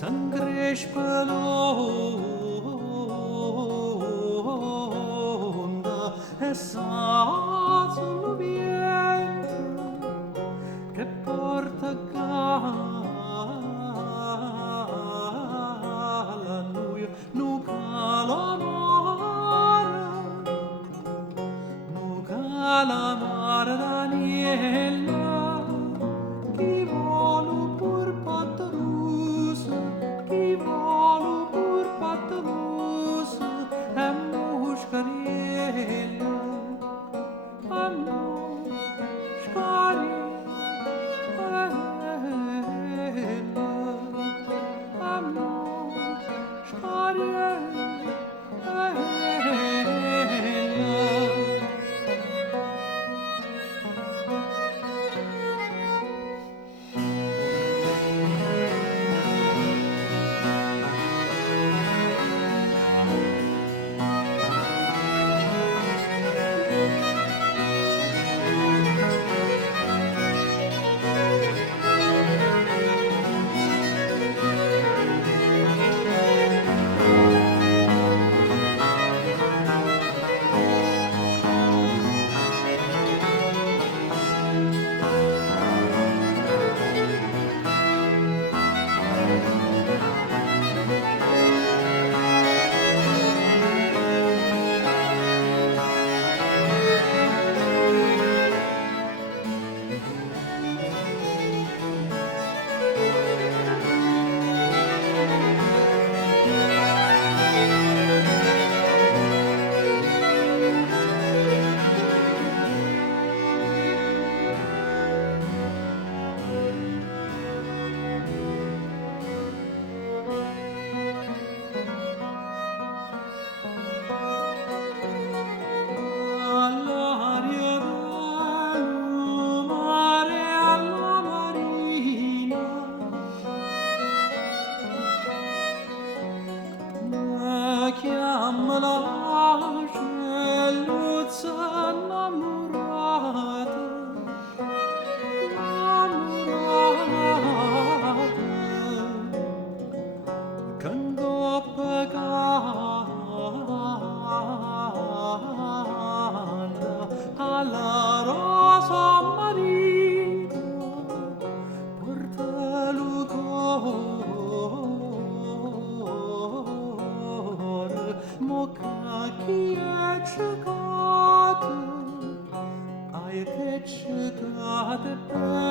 s'engreish pe l'onda e s'alza il vento che porta gala nu calamar Daniela chi volu pur patrusa chi volu pur patrusa e muscariella a muscariella a muscariella chiamala celluzza innamorata quando paganda alla rosa marina portalo Moca chi è ciecato, ai che ciecate per